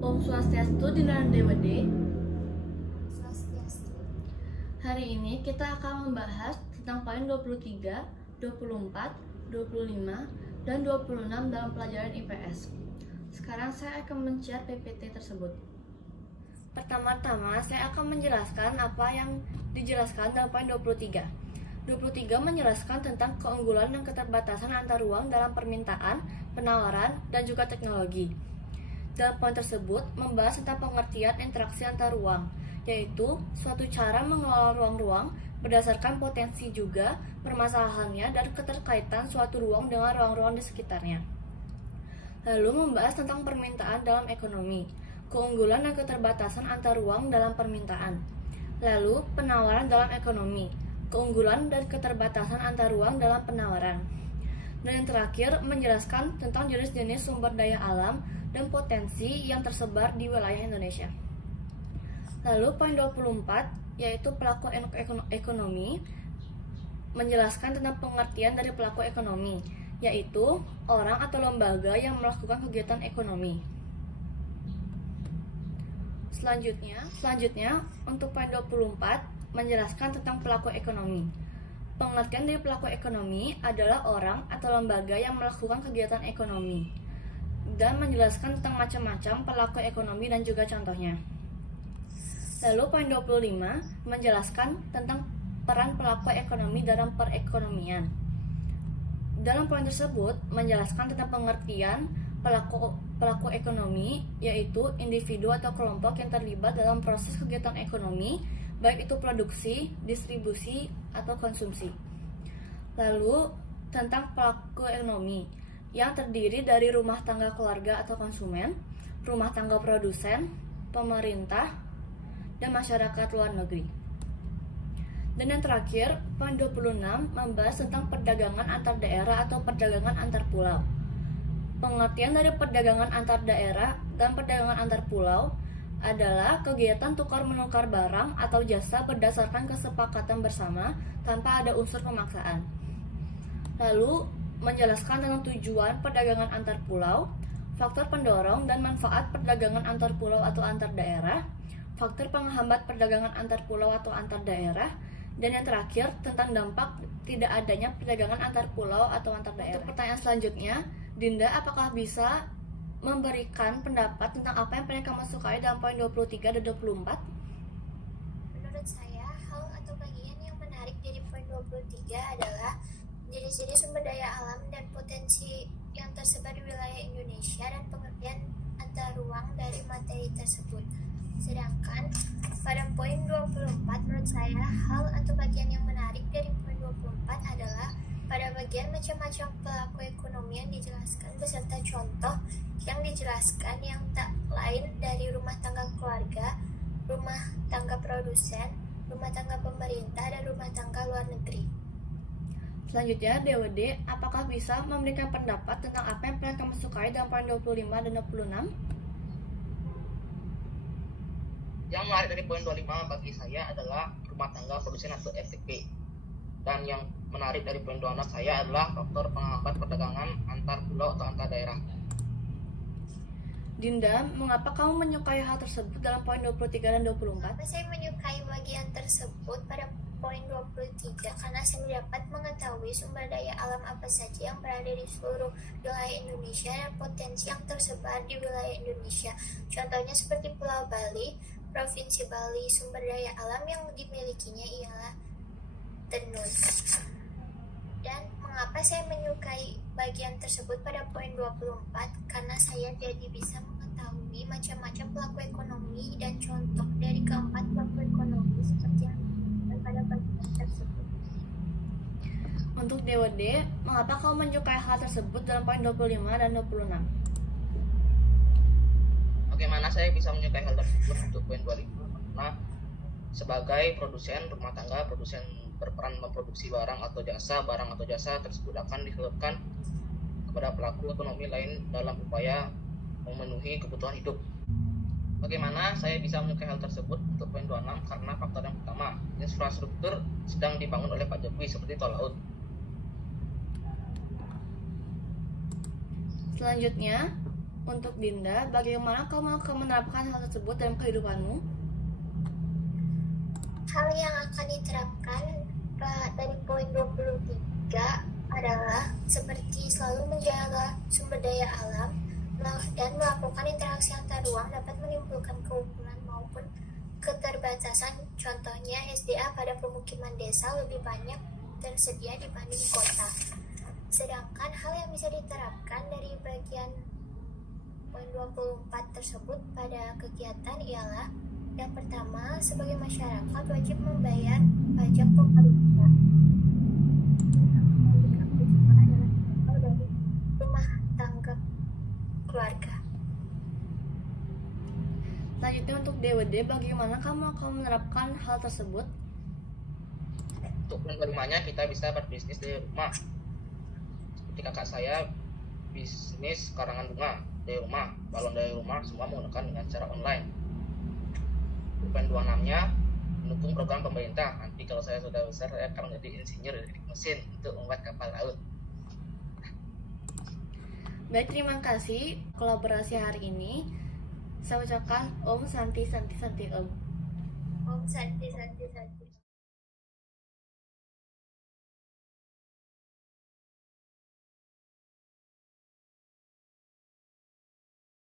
Om Swastiastu, Dinda Dewade. Swastiastu. Hari ini kita akan membahas tentang poin 23, 24, 25, dan 26 dalam pelajaran IPS. Sekarang saya akan men-share PPT tersebut. Pertama-tama saya akan menjelaskan apa yang dijelaskan dalam poin 23. 23 menjelaskan tentang keunggulan dan keterbatasan antar ruang dalam permintaan, penawaran, dan juga teknologi. Dalam poin tersebut membahas tentang pengertian interaksi antar ruang, yaitu suatu cara mengelola ruang-ruang berdasarkan potensi juga permasalahannya dan keterkaitan suatu ruang dengan ruang-ruang di sekitarnya. Lalu membahas tentang permintaan dalam ekonomi, keunggulan dan keterbatasan antar ruang dalam permintaan. Lalu penawaran dalam ekonomi, keunggulan dan keterbatasan antar ruang dalam penawaran. Dan yang terakhir menjelaskan tentang jenis-jenis sumber daya alam dan potensi yang tersebar di wilayah Indonesia. Lalu poin 24 yaitu pelaku ekonomi menjelaskan tentang pengertian dari pelaku ekonomi, yaitu orang atau lembaga yang melakukan kegiatan ekonomi. Selanjutnya untuk poin 24 menjelaskan tentang pelaku ekonomi. Pengertian dari pelaku ekonomi adalah orang atau lembaga yang melakukan kegiatan ekonomi dan menjelaskan tentang macam-macam pelaku ekonomi dan juga contohnya. Lalu poin 25 menjelaskan tentang peran pelaku ekonomi dalam perekonomian. Dalam poin tersebut menjelaskan tentang pengertian pelaku ekonomi, yaitu individu atau kelompok yang terlibat dalam proses kegiatan ekonomi, baik itu produksi, distribusi, atau konsumsi. Lalu tentang pelaku ekonomi yang terdiri dari rumah tangga keluarga atau konsumen, rumah tangga produsen, pemerintah, dan masyarakat luar negeri. Dan yang terakhir, poin 26 membahas tentang perdagangan antar daerah atau perdagangan antar pulau. Pengertian dari perdagangan antar daerah dan perdagangan antar pulau adalah kegiatan tukar-menukar barang atau jasa berdasarkan kesepakatan bersama tanpa ada unsur pemaksaan. Lalu menjelaskan tentang tujuan perdagangan antar pulau, faktor pendorong dan manfaat perdagangan antar pulau atau antar daerah, faktor penghambat perdagangan antar pulau atau antar daerah, dan yang terakhir tentang dampak tidak adanya perdagangan antar pulau atau antar daerah. Untuk pertanyaan selanjutnya, Dinda, apakah bisa memberikan pendapat tentang apa yang pernah kamu sukai dalam poin 23 dan 24? Menurut saya, hal atau bagian yang menarik dari poin 23 adalah jenis-jenis sumber daya alam dan potensi yang tersebar di wilayah Indonesia dan pengertian antar ruang dari materi tersebut. Sedangkan pada poin 24 menurut saya, hal atau bagian yang menarik dari poin 24 adalah pada bagian macam-macam pelaku ekonomi yang dijelaskan beserta contoh yang dijelaskan yang tak lain dari rumah tangga keluarga, rumah tangga produsen, rumah tangga pemerintah, dan rumah tangga luar negeri. Selanjutnya, DWD, apakah bisa memberikan pendapat tentang apa yang pernah kamu sukai dalam poin 25 dan 26? Yang menarik dari poin 25 bagi saya adalah rumah tangga produsen atau RTP. Dan yang menarik dari poin 26 saya adalah faktor penghambat perdagangan antar pulau atau antar daerah. Dinda, mengapa kamu menyukai hal tersebut dalam poin 23 dan 24? Kenapa saya menyukai bagian tersebut pada poin 23? Karena saya dapat mengetahui sumber daya alam apa saja yang berada di seluruh wilayah Indonesia dan potensi yang tersebar di wilayah Indonesia. Contohnya seperti Pulau Bali, Provinsi Bali, sumber daya alam yang dimilikinya ialah tenun. Dan mengapa saya menyukai bagian tersebut pada poin 24? Karena saya jadi bisa mengetahui macam-macam pelaku ekonomi dan contoh dari keempat pelaku ekonomi seperti yang pada bagian tersebut. Untuk DWD, mengapa kamu menyukai hal tersebut dalam poin 25 dan 26? Bagaimana saya bisa menyukai hal tersebut untuk poin 25? Karena sebagai produsen rumah tangga, produsen berperan memproduksi barang atau jasa tersebut akan disalurkan kepada pelaku ekonomi lain dalam upaya memenuhi kebutuhan hidup. Bagaimana saya bisa menyukai hal tersebut untuk poin 26? Karena faktor yang pertama, infrastruktur sedang dibangun oleh Pak Jokowi seperti tol laut. Selanjutnya, Untuk Dinda, bagaimana kamu akan menerapkan hal tersebut dalam kehidupanmu? Hal yang akan diterapkan dari poin 23 adalah seperti selalu menjaga sumber daya alam dan melakukan interaksi antar ruang dapat menimbulkan keunggulan maupun keterbatasan. Contohnya SDA pada pemukiman desa lebih banyak tersedia dibanding kota. Sedangkan hal yang bisa diterapkan dari bagian poin 24 tersebut pada kegiatan ialah yang pertama, sebagai masyarakat wajib membayar pajak pemerintah. Dari rumah tangga keluarga. Selanjutnya untuk DWD, bagaimana kamu akan menerapkan hal tersebut? Untuk penerimanya kita bisa berbisnis dari rumah. Seperti kakak saya bisnis karangan bunga dari rumah, balon dari rumah, semua menggunakan dengan cara online. Poin 26-nya mendukung program pemerintah. Nanti kalau saya sudah besar, saya akan menjadi insinyur elektrik mesin untuk membuat kapal laut. Baik, terima kasih kolaborasi hari ini. Saya ucapkan Om Santi Santi Santi Om. Om Santi Santi Santi.